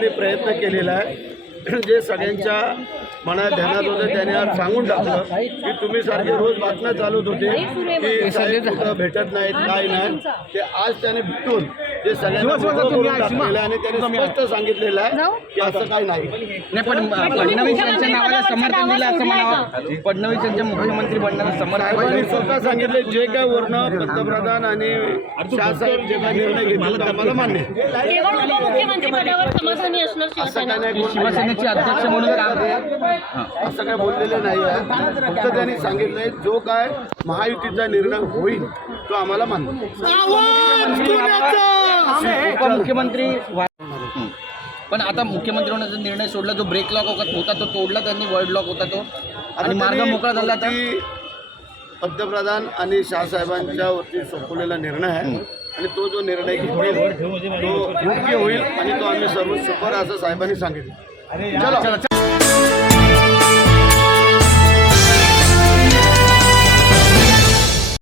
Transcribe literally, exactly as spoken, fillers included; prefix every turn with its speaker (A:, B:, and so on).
A: त्यांनी प्रयत्न केलेला आहे। जे सगळ्यांच्या मनात ध्यानात होतं त्याने आज सांगून टाकलं की तुम्ही सारखे रोज बातम्या चालवत होते की साहेब कुठं भेटत नाहीत काय नाही, ते आज त्याने भेटून जे सगळ्यांना करून टाकलेलं आहे आणि त्यांनी स्पष्ट सांगितलेलं आहे की असं काही नाही।
B: नाही पण फडणवीस यांच्या नावाला समर्थन दिलं असं म्हणावं, फडणवीस यांच्या मुख्यमंत्री बनण्याला समर्थन
A: त्यांनी स्वतः सांगितले जे काय वर्ण पंतप्रधान आणि शाहसाहेब जे काय निर्णय घेतले ते आम्हाला मान्य आहे।
C: केवळ उपमुख्यमंत्री पदावर समाधानी असणार
A: असं काय नाही,
B: शिवसेनेचे अध्यक्ष म्हणून
A: असं काय बोललेलं नाही आहे। फक्त त्यांनी सांगितलंय जो काय महायुतीचा निर्णय होईल तो आम्हाला मान्य।
B: उपमुख्यमंत्री पण आता मुख्यमंत्री होण्याचा निर्णय सोडला, जो ब्रेक लॉक होता तो तोडला त्यांनी, वर्ड लॉक होता तो आणि मार्ग मोकळा झाला। आता
A: पंतप्रधान आणि शाहसाहेबांच्या वरती सोपवलेला निर्णय आहे आणि तो जो निर्णय घेईल तो योग्य होईल आणि तो आम्ही सर्व शुभर असं साहेबांनी सांगितलं।
B: चला चला